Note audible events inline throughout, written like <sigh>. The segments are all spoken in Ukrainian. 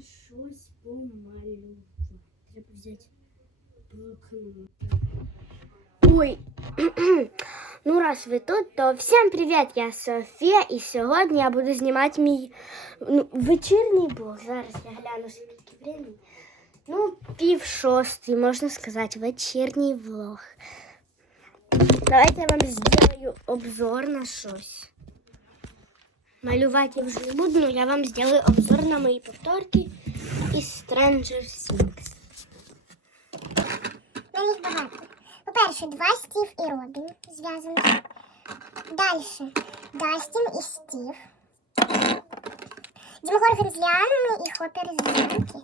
щось помалювати. Треба взяти блокнот. Ой. <clears throat> Ну, раз ви тут, то всім привіт, я Софія, і сьогодні я буду знімати мій ну, вечірній блог. Зараз я гляну скільки времени. Ну, пів шостий, можна сказати, вечірній влог. Давайте я вам зроблю обзор на щось. Малювати я вже не буду, але я вам зроблю обзор на мої повторки із Stranger Things. Ну, їх багато. По-перше, два Стів і Робін зв'язані. Далі Дастін і Стів. Демогоргон з Ліанами і Хоппер з Зірки.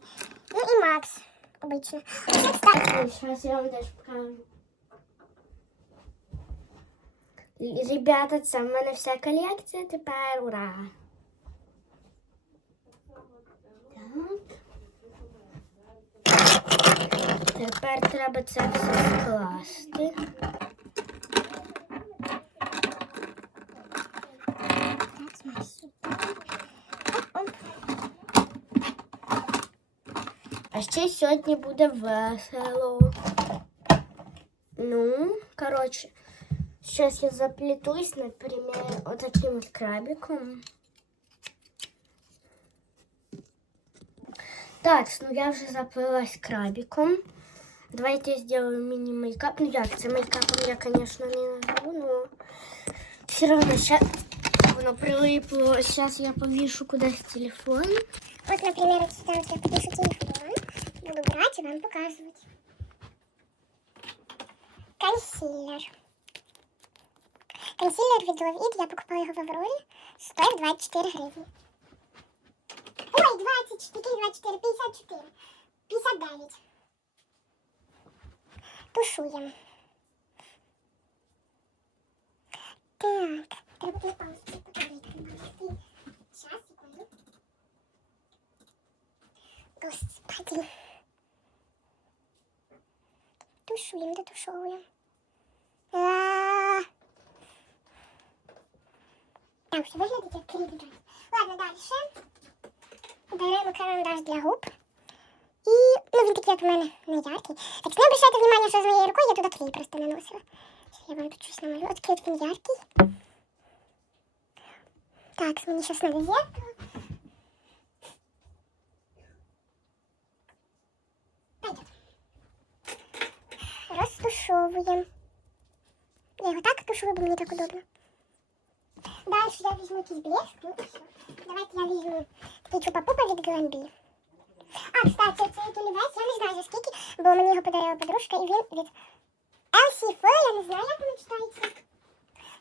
Ну і Макс, обично. Сейчас я вам теж покажу. Ребята, це в мене вся колекція тепер. Ура! Так. Тепер треба це все скласти. А ще сьогодні буде весело. Ну, коротше, сейчас я заплетусь, например, вот таким вот крабиком. Так, ну я вже заплилась крабиком. Давайте сделаю мини-мейкап. Ну як, це мейкапом я, конечно, не назову, но все равно сейчас воно прилипло. Сейчас я повішу кудись телефон. Вот, например, сюда вот я подпишу телефон. Буду брать и вам показывать. Консилер. Консилер від Ловід, я покупала його в Аврорі. Стоїть 24 гривні. Ой, 24, 24, 54, 59. Тушуємо. Так, треба на паузу поставити. Сейчас, секунду. Господи. Тушуємо, дотушовуємо. Так, все виглядить як кріп Ладно, далі. Беремо карандаш для губ. І, ну, він такий, у мене, не яркий. Так, не обращайте внимання, що з моєю рукою я туди клей просто наносила. Я вам тут щось намалю. От от він яркий. Так, мені зараз надо зеркало. Пойдет. Розтушовуємо. Я його так тушую, бо мені так удобно. Дальше я візьму якийсь блеск. Ну. Давайте я візьму такий чупа-пупа від Гламбі. А, кстати, цей олівець, я не знаю за скільки, бо мені його подарила подружка, і він від LC я не знаю, як воно читається.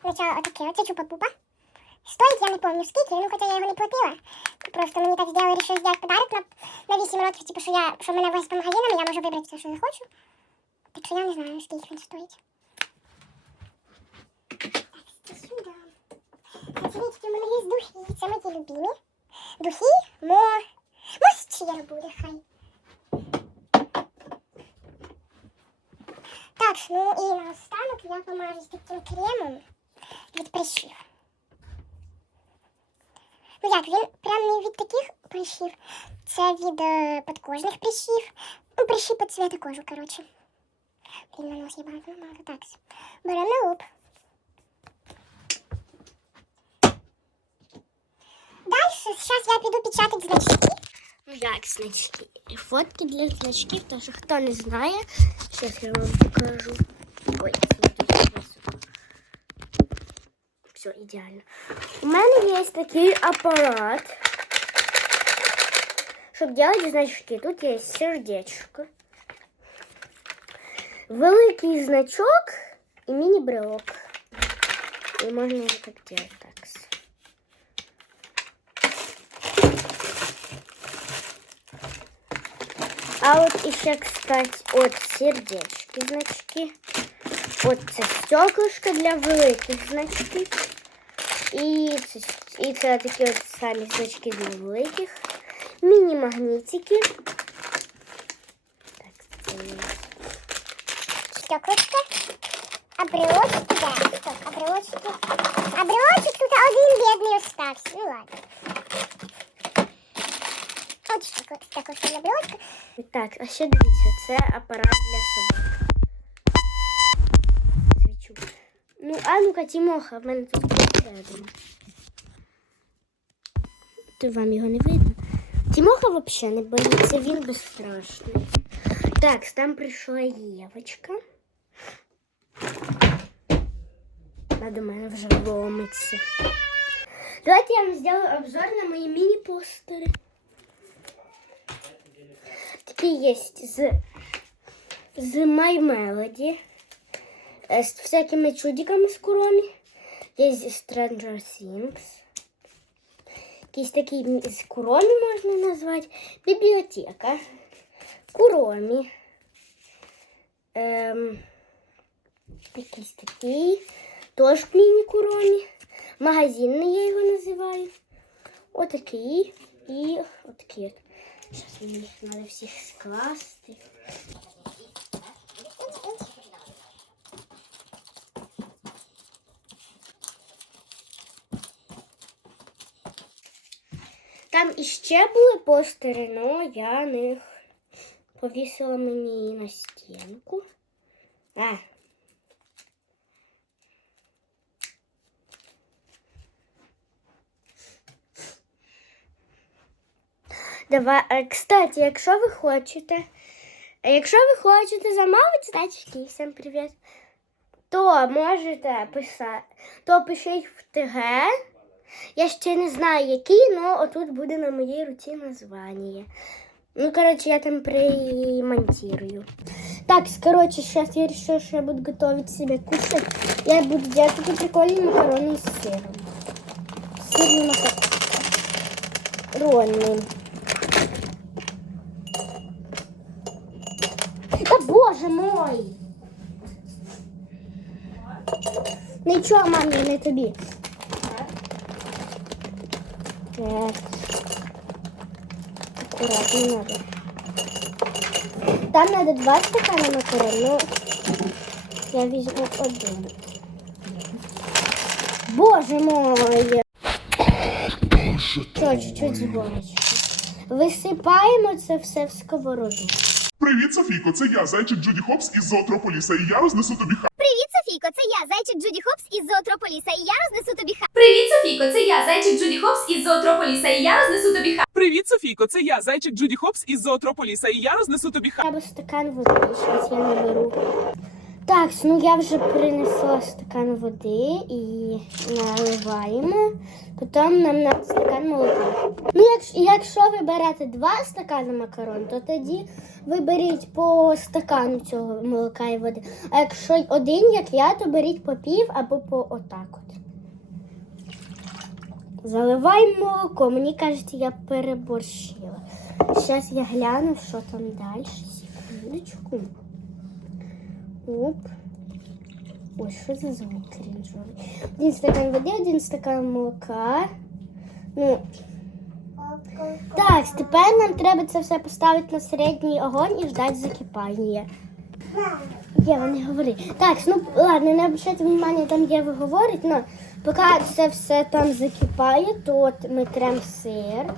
Хоча отаке, оце чупа-пупа. Стоїть, я не пам'ятаю скільки, ну хоча я його не платила. Просто мені так зробили, вирішили зробити подарок на, на 8 років, типу, що я, що мене весь по магазинам, я можу вибрати все, що я хочу. Так що я не знаю, скільки він стоїть. Так, це сюди. Смотрите, у мене є духи, це мої любимі. Духи, мо... Мостір буде хай. Так, ну і наостанок я помажусь таким кремом від прищів. Ну як, він прям не від таких прищів. Це від е, подкожних прищів. Ну, прищі під цвіта кожу, коротше. Блін, на нос я багато намазала. Так, беремо лоб. Дальше, зараз я піду печатати значки. Ну як значки? Фотки для значків, тому що хто не знає, зараз я вам покажу. Ой, все ідеально. У мене є такий апарат, щоб робити значки. Тут є сердечко, великий значок і міні-брелок. І можна його так робити. Так. А от іще, кстати, от сердечки значки. От це стеклышко для великих значків. І це, і це такі от самі значки для великих. Міні-магнітики. Так, це є. Стеклышко. А брелочки, да, стоп, а брелочки. А брелочек тут один бедный остався. Ну ладно. Так, також на брелочка. Так, а ще дивіться, це апарат для собак. Свічу. Ну, а ну-ка, Тімоха, в мене тут посередині. То вам його не видно. Тімоха взагалі не боїться, він безстрашний. Так, там прийшла Євочка. Вона до мене вже ломиться. Давайте я вам сделаю обзор на мої міні-постери. Такі є з, з My Melody, е, з всякими чудиками Куромі. Є зі Stranger Things. Якийсь такий з Куромі можна назвати. Бібліотека. Куромі. Ем, якийсь такий. Тож міні-куромі. Магазинний я його називаю. Отакий і отакий. Зараз мені їх треба всіх скласти. Там іще були постери, але я них повісила мені на стінку. А. Давай, е, кстати, якщо ви хочете, е, якщо ви хочете замовити тачки, всім привіт, то можете писати, то пишіть в ТГ. Я ще не знаю, який, але отут буде на моїй руці названня. Ну, коротше, я там примонтирую. Так, короче, сейчас я решила, что я буду готовить себе кушать. Я буду делать такие прикольные макароны с сыром. Сырный макароны. Мой! Нічого, мамі, не тобі. Так. Аккуратно надо. Там надо два стакана макарон, но я возьму один. Боже мой! Що, чуть-чуть з. Висипаємо це все в сковороду. Привіт, Софійко, це я, зайчик Джуді Хопс із Зоотрополіса, і я рознесу тобі ха. Привіт, Софійко, це я, зайчик Джуді Хопс із Зоотрополіса, і я рознесу тобі ха. Привіт, Софійко! Це я, зайчик Джуді Хопс із Зоотрополіса, і я рознесу тобі ха. Привіт, Софійко! Це я, зайчик Джуді Хопс із Зоотрополіса, і я рознесу тобі ха. Треба стакан води, зараз я наберу. Так, ну я вже принесла стакан води і наливаємо. Потім нам на стакан молока. Ну, якщо, якщо ви берете два стакани макарон, то тоді ви беріть по стакану цього молока і води. А якщо один, як я, то беріть по пів або по отак от. Заливаємо молоко. Мені кажуть, я переборщила. Зараз я гляну, що там далі. Секундочку. Оп. Ой, що це звук крінжовий? Один стакан води, один стакан молока. Ну, так, тепер нам треба це все поставити на середній огонь і ждати закипання. Єва, не говори. Так, ну ладно, не обращайте внимання, там Єва говорить, але поки це все там закипає, то от ми трем сир.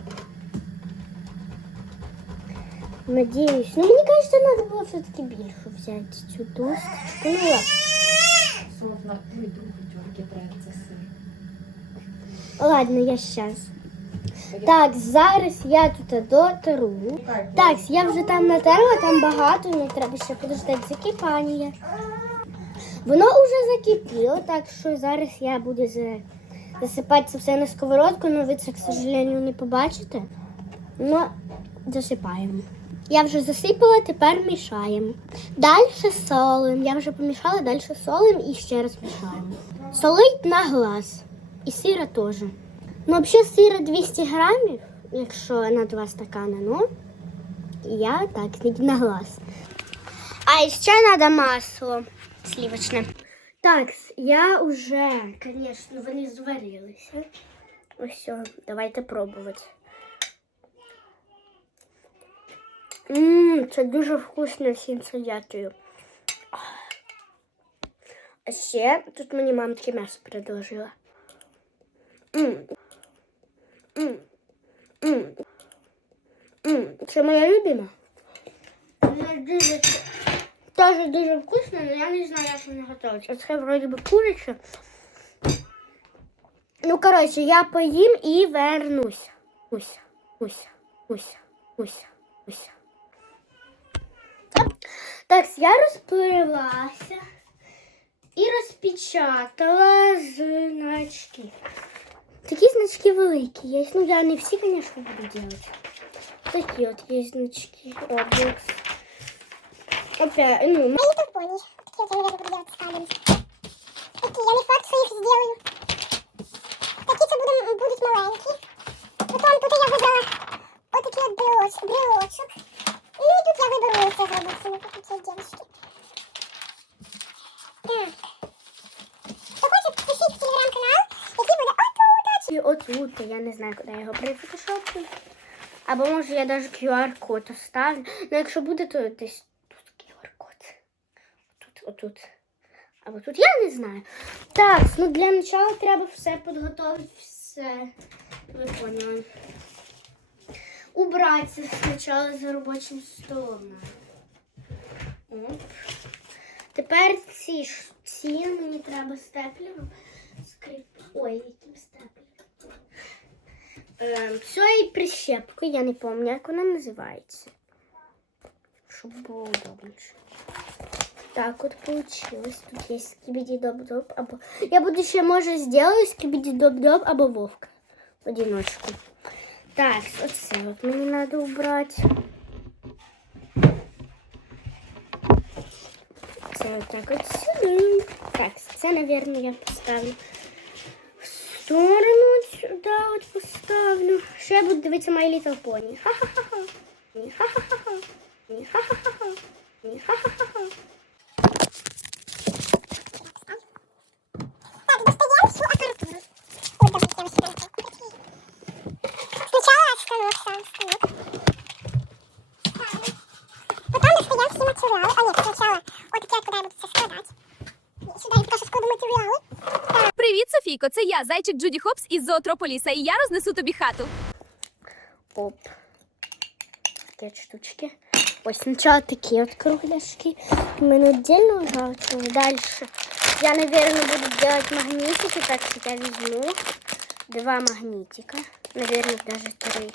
Надіюсь. Ну мені кажеться, треба було все-таки більше взяти цю досточку. Ну ладно. Словно прийду тьорки проекція сир. Ладно, я щас. Так, зараз я тут дотеру. Так, я вже там натерла, там багато, не треба ще подождати закипання. Воно вже закипіло, так що зараз я буду засипати це все на сковородку, але ви це, к сожалению, не побачите. Ну, засипаємо. Я вже засипала, тепер мішаємо. Далі солимо. Я вже помішала, далі солимо і ще раз мішаємо. Солить на глаз. І сира теж. Ну, взагалі сира 200 грамів, якщо на два стакани, ну, я так, на глаз. А ще треба масло сливочне. Так, я вже, звісно, вони зварилися. Ось все, давайте пробувати. Ммм, це дуже вкусно, всім дякую. А ще тут мені мамки м'ясо предложила. М. Це моя любима. Вона дуже теж дуже вкусна, але я не знаю, як вона готується. Це вроді би куряче. Ну, коротше, я поїм і вернуся. Уся, уся, уся, уся, уся. Так, я розпилилася і розпечатала значки. Такі значки великі є. Ну, я не всі, звісно, буду робити. Такі от є значки. Облакс. Опять, ну, А YouTube пони. Такие вот я, наверное, буду делать с кадром. Такие, я не факт, что их сделаю. Такі це будуть, будуть маленькі. Потім тут я вибрала отакий от брелоч, брелочок. Ну і тут я виберу це зробити, ну тут ці дівчатки. Так. Хто хоче, пишіть в телеграм-канал, який буде отут. І. Я не знаю, куди я його прифотошоплю. Або може я навіть QR-код оставлю. Ну, якщо буде, то десь тут QR-код. Тут, отут. Або тут, я не знаю. Так, ну для начала треба все підготувати, все. Ви поняли. Убратися спочатку за робочим столом. Оп. Тепер ці ці мені треба степлером скріп. Ой, яким степлером. Ем, цією прищепкою, я не пам'ятаю, як вона називається. Щоб було удобніше. Так от получилось. Тут є скібіді доп-доп або. Я буду ще може зроблю скібіді доп-доп або вовка в одиночку. Так, оце от мені треба убрати. Це отак от сюди. Так, це, мабуть, я поставлю в Сторону сюди от поставлю. Ще буду дивитися My Little Pony. Ха-ха-ха-ха. ха-ха-ха. Ні, Софійко! Це я, зайчик Джуді Хопс із зоотрополіса, і я рознесу тобі хату. Оп. Такі штучки. Ось спочатку такі от кругляшки. Ми отдельно ужалчили. Дальше я, наверное, буду делать магнитики. Так что я возьму два магнитика. Наверное, даже три.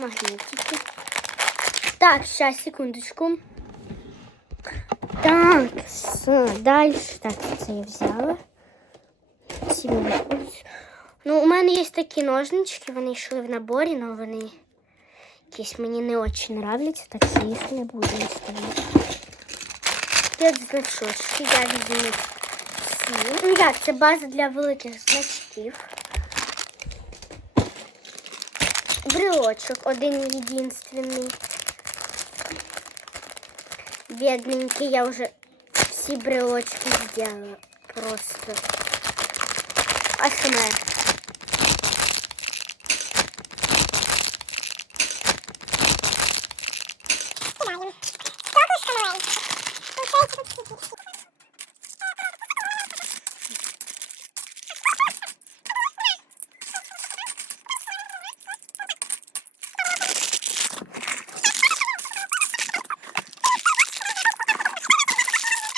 Магнитики. Так, сейчас, секундочку. Так, все, дальше. Так, це я взяла. Ну, у мене є такі ножнички, вони йшли в наборі, але вони якісь мені не дуже нравляться, так що їх не буду ставити. П'ять значочки, я візьму ці. Ну як, це база для великих значків. Брелочок один єдинственний. Бедненький, я уже все брелочки сделала. Просто. АСМР.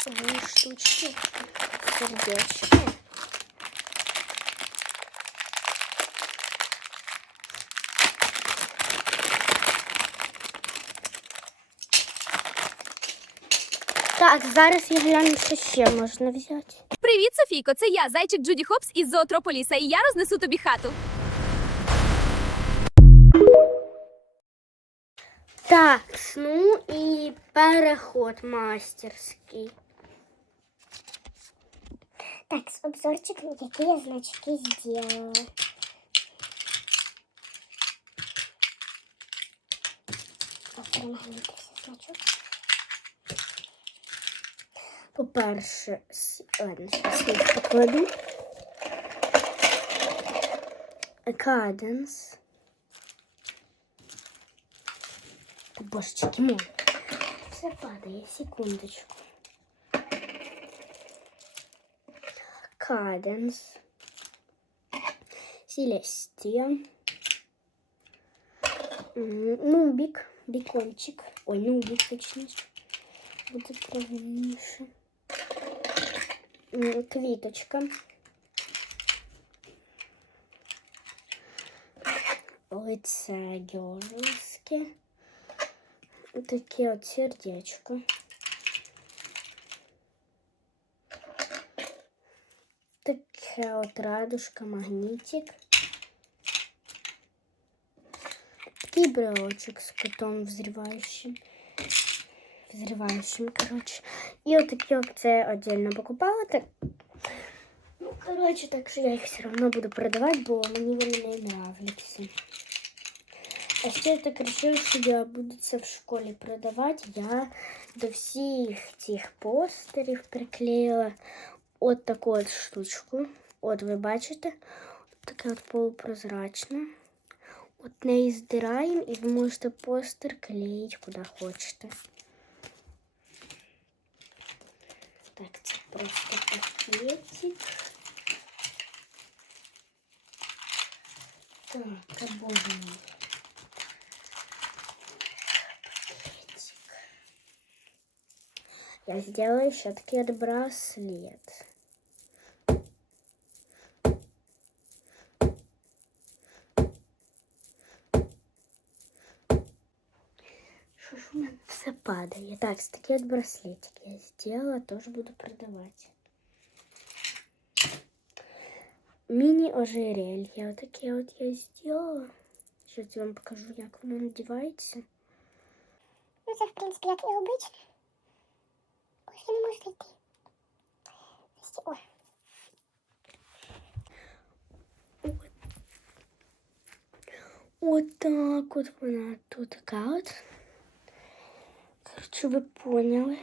Две штучки. Сердечки. Так, зараз я гляну, що ще можна взяти. Привіт, Софійко! Це я, зайчик Джуді Хопс із зоотрополіса, і я рознесу тобі хату. Так, ну і переход мастерський. Так, с обзорчик, какие значки сделала. Значок. По-перше, ладно, їх покладу. Каденс. Божечки мой. Все падає, секундочку. Каденс. Селестия. М, Нубик, бекончик. Ой, нубик, точнее. Буде правильніше. М, Квіточка. Лице георгійське. Таке от сердечко. Таке от радужка, магнітик. Такий брелочек з котом взриваючим. Взриваючим, коротше. І от такі опції отдельно покупала. Так. Ну, коротше, так що я їх все одно буду продавати, бо мені вони не нравляться. А ще я так що я буду це в школі продавати. Я до всіх цих постерів приклеїла от таку от штучку. От ви бачите, таке от полупрозрачне. От неї здираємо і ви можете постер клеїти куди хочете. Так, це просто пакетик. Так, обожнюю. Пакетик. Я сделаю все-таки этот браслет. падає? Так, такий от браслетик я сделала, тоже буду продавать. Мини ожерелье. Вот такие вот я сделала. Сейчас я вам покажу, як воно надівається. Ну, це, в принципі, як і обично. Ось я не можу знайти. Ось, О, Вот так вот вона тут така от. Короче, ви поняли.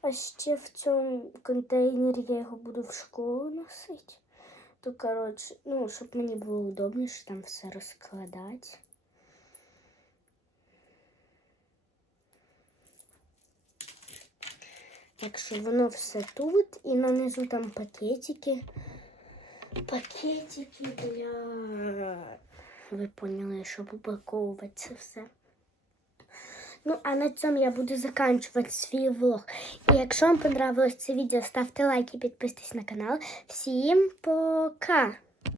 А ще в цьому контейнері я його буду в школу носити. То, коротше, ну, щоб мені було удобніше там все розкладати. Так що воно все тут і нанизу там пакетики. Пакетики для. Ви поняли, щоб упаковувати це все. Ну, а на цьому я буду заканчувати свій влог. І якщо вам понравилось це відео, ставте лайк і підписуйтесь на канал. Всім пока!